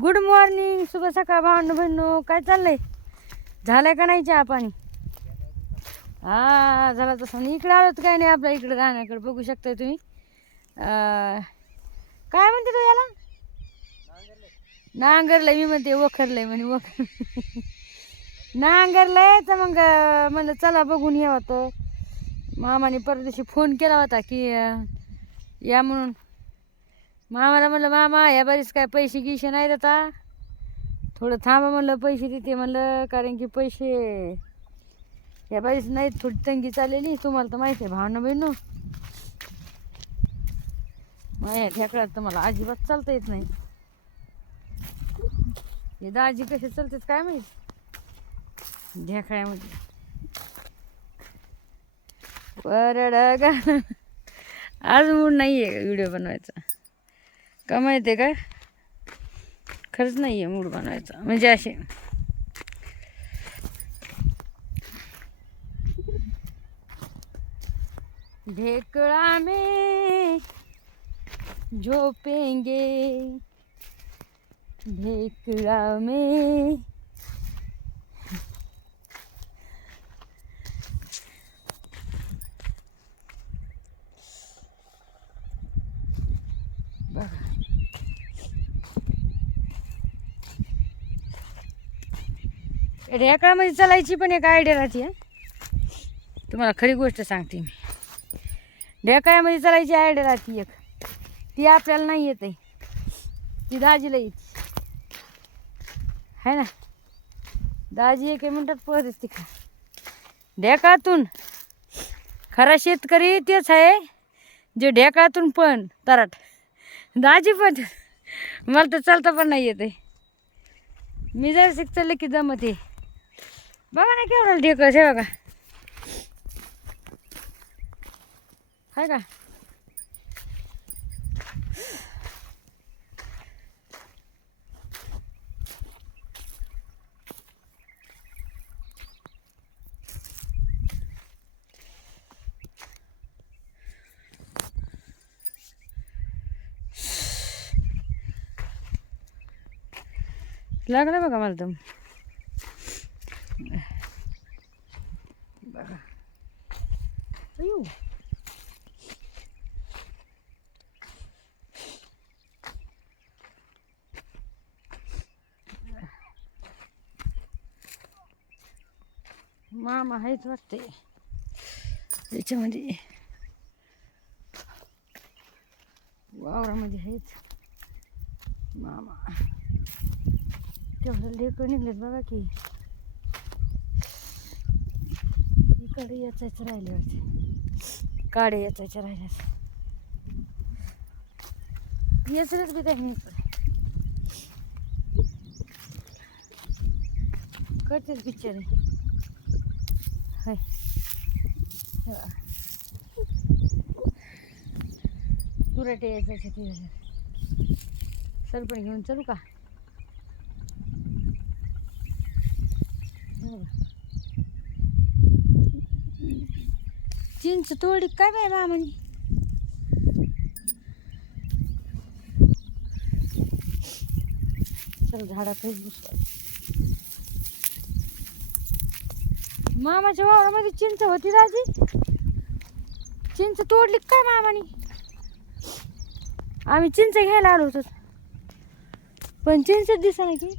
Good morning शुभ सकाळ भावंड बहिणो काय चाललंय? झालंय का नाही चहा पाणी? हा झाला तसं आणि इकडे आलो तर काय नाही आपल्या इकडे राहण्याकडे बघू शकताय तुम्ही. काय म्हणते तू याला? नांगरलंय मी म्हणते वखरलंय म्हणे वखर. नांगरलंय तर मग म्हणलं चला बघून या तो. मामाने परदेशी फोन केला होता की या म्हणून. मामाला म्हणलं मामा या बरीच काय पैसे गिशे नाहीत आता. थोडं थांबा म्हणलं पैसे देते म्हणलं कारण की पैसे या बरीच नाहीत थोडी तंगी चाललेली तुम्हाला तर माहिती आहे भावना बहिणू. माझ्या ढेकळ्यात तर मला अजिबात चालता येत नाही. हे दाजी कसे चालतात काय माहीत? ढेकळ्यामध्ये बरं गा. आज मूड नाही आहे व्हिडिओ बनवायचा? का माहिती आहे का खरंच नाही आहे मूड बनवायचा. म्हणजे असे ढेकळा में झोपेंगे. ढेकळा में ढेकळामध्ये चालायची पण एक आयडिया राहते तुम्हाला खरी गोष्ट सांगते मी. ढेकळ्यामध्ये चालायची आयडिया राहते एक. ती आपल्याला नाही येत आहे. ती दाजीला येते. है ना? दाजी एक मिनटात पळत असते का? ढेकळातून खरा शेतकरी तेच आहे जे ढेकळातून पण तराट. दाजी पण मला तर चालता पण नाही येते मी जर शिक की जमत आहे. बघा ना केवढं ढेकळ आहे बघा. हाय का? लागलं बघा मला तर बघा अयो मामा आहेच वाटते त्याच्यामध्ये वावरामध्ये आहेच मामा. तेवढं लेकर निघलेत बघा की. इकडे याचायचं राहिले वाटते काडे याचायचे राहिले येचरेच बी काही नाही करतेच बिचारे हाय. तुरटे याचायचे ती सरपण घेऊन चलू का हे. चिंच तोडी काय बाय मामानी चल झाडातच बसू मामाच्या वावरामध्ये चिंच होती दाजी चिंच तोडली काय मामानी? आम्ही चिंच घ्यायला आलो होतो. पण चिंच दिसा की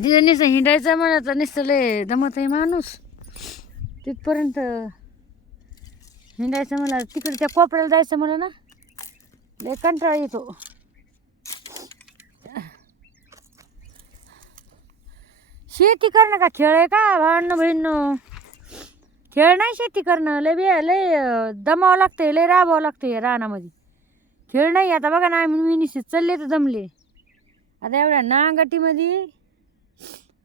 म्हणजे तिथं नुसतं हिंडायचं म्हणायचं नुसतं दमत आहे माणूस. तिथपर्यंत हिंडायचं मला तिकडे त्या कोपऱ्याला जायचं मला ना लय कंटाळा येतो. शेती करणं का खेळ आहे का? भावनं बहिणं खेळ नाही शेती करणं. लय बे लय दमावं लागतंय लय राबावं लागतंय रानामध्ये. खेळ नाही आता. बघा ना मी निश्चित चालले तर दमले. आता एवढ्या नांगटीमध्ये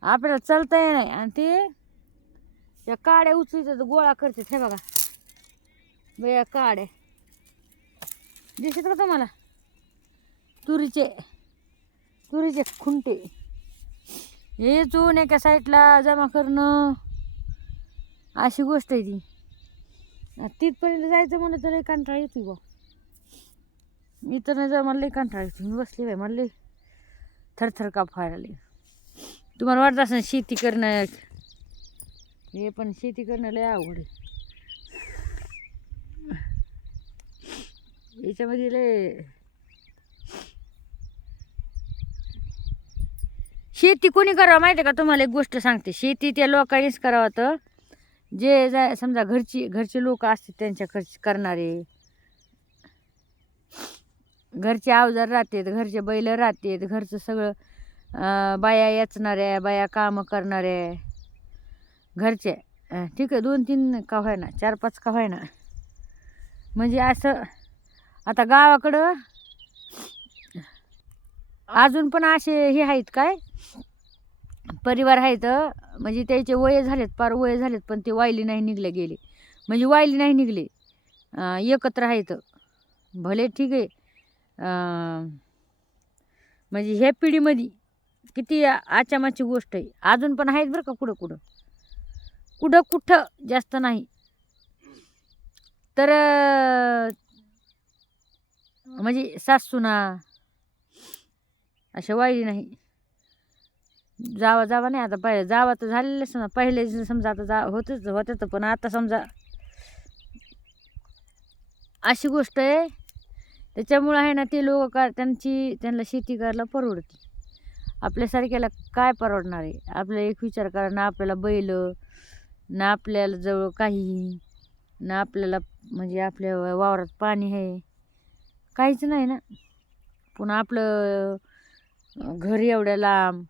आपल्याला चालता ये नाही. आणि ते त्या काड्या उचलतात गोळा करतात हे बघा. बया काड्या. दिसत का तुम्हाला? तुरीचे. तुरीचे खुंटे. हे चून एका साईडला जमा करणं अशी गोष्ट आहे ती. तिथपर्यंत जायचं म्हणलं तर लई कंटाळा येते बा मी तर नाही जा मला लई कंटाळा येते मी बसली बाई मला लई थरथर का फायला तुम्हाला वाटत असं शेती करणं हे पण शेती करणं लय आवड आहे. याच्यामध्ये लय शेती कोणी करावं माहिती आहे का? तुम्हाला एक गोष्ट सांगते. शेती त्या लोकांनीच करावं तर. जे जा समजा घरची घरचे लोक असतात त्यांच्या खर्च करणारे. घरचे अवजार राहतात घरचे बैल राहतात घरचं सगळं. बाया याचणाऱ्या बाया कामं करणाऱ्या घरचे. ठीक आहे दोन तीन का ना चार पाच का ना म्हणजे असं आता गावाकडं अजून पण असे हे आहेत काय? परिवार आहेत म्हणजे त्याचे वय झालेत पार वय झालेत पण ते वायली नाही निघले गेले. म्हणजे वायली नाही निघले. एकत्र आहेत. भले ठीक आहे. म्हणजे ह्या पिढीमध्ये किती आचामाची गोष्ट आहे. अजून पण आहेत बरं का कुठं कुठं. कुठं कुठं जास्त नाही. तर म्हणजे सासूना अशा वाईली नाही. जावा जावा नाही आता पहिले. जावा तर झालेलंच ना. पहिले समजा आता जा होतच होतं तर पण आता समजा अशी गोष्ट आहे. त्याच्यामुळं आहे ना ते लोक का त्यांची त्यांना शेती करायला परवडते. आपल्यासारख्याला काय परवडणार आहे? आपला एक विचार करा ना आपल्याला बैल ना आपल्याला जवळ काही ना आपल्याला म्हणजे आपल्या वावरात पाणी आहे. काहीच नाही ना. पुन्हा आपलं घर एवढ्या लांब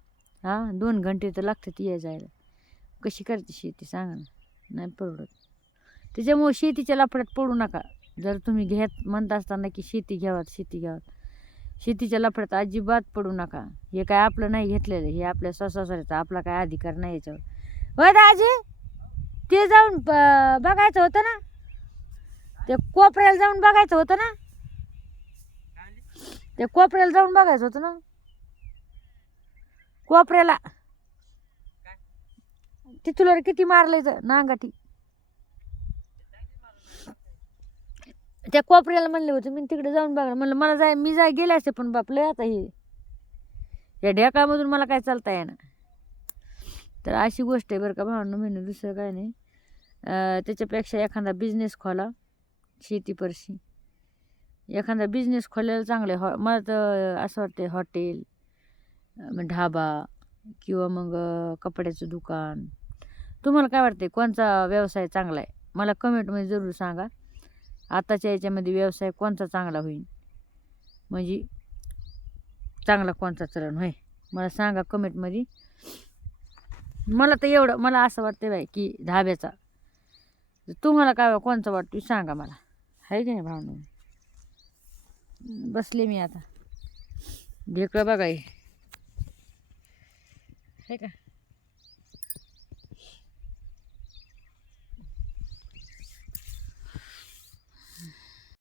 हां दोन घंटे तर लागतात या जायला. कशी करते शेती सांगा ना. नाही परवडत. त्याच्यामुळे शेतीच्या लफड्यात पडू नका. जर तुम्ही घेत म्हणत असताना की शेती घ्यावात शेती घ्यावात. शेतीच्या लफड्यात अजिबात पडू नका. हे काय आपलं नाही घेतलेलं हे आपल्या सासऱ्याचा आपला काय अधिकार नाही याच्यावर. हो दाजी? ते जाऊन बघायचं होतं ना? ते कोपऱ्याला जाऊन बघायचं होतं ना? ते कोपऱ्याला जाऊन बघायचं होतं ना? कोपऱ्याला. ती तुला किती मारलंय तर त्या कोपऱ्याला म्हणले होते मी तिकडे जाऊन बघा म्हणलं मला जाय मी जाय गेले असते पण बापले आता हे. या ढेकामधून मला काय चालता येणार तर अशी गोष्ट आहे बरं का भावना म्हणून दुसरं काय नाही. त्याच्यापेक्षा एखादा बिझनेस खोला शेतीपरशी एखादा बिझनेस खोलायला चांगलं आहे हॉ मला तर असं वाटतं हॉटेल मग ढाबा किंवा मग कपड्याचं दुकान. तुम्हाला काय वाटते कोणचा व्यवसाय चांगला आहे? मला कमेंटमध्ये जरूर सांगा. आताच्या याच्यामध्ये व्यवसाय कोणता चांगला होईल? म्हणजे चांगला कोणता चलन होय? मला सांगा कमेंटमध्ये. मला तर एवढं मला असं वाटतं बाई की धाब्याचा. तुम्हाला काय कोणचा वाटतो सांगा मला. आहे की नाही भावना? बसले मी आता. ढेकळं बघा हे. का?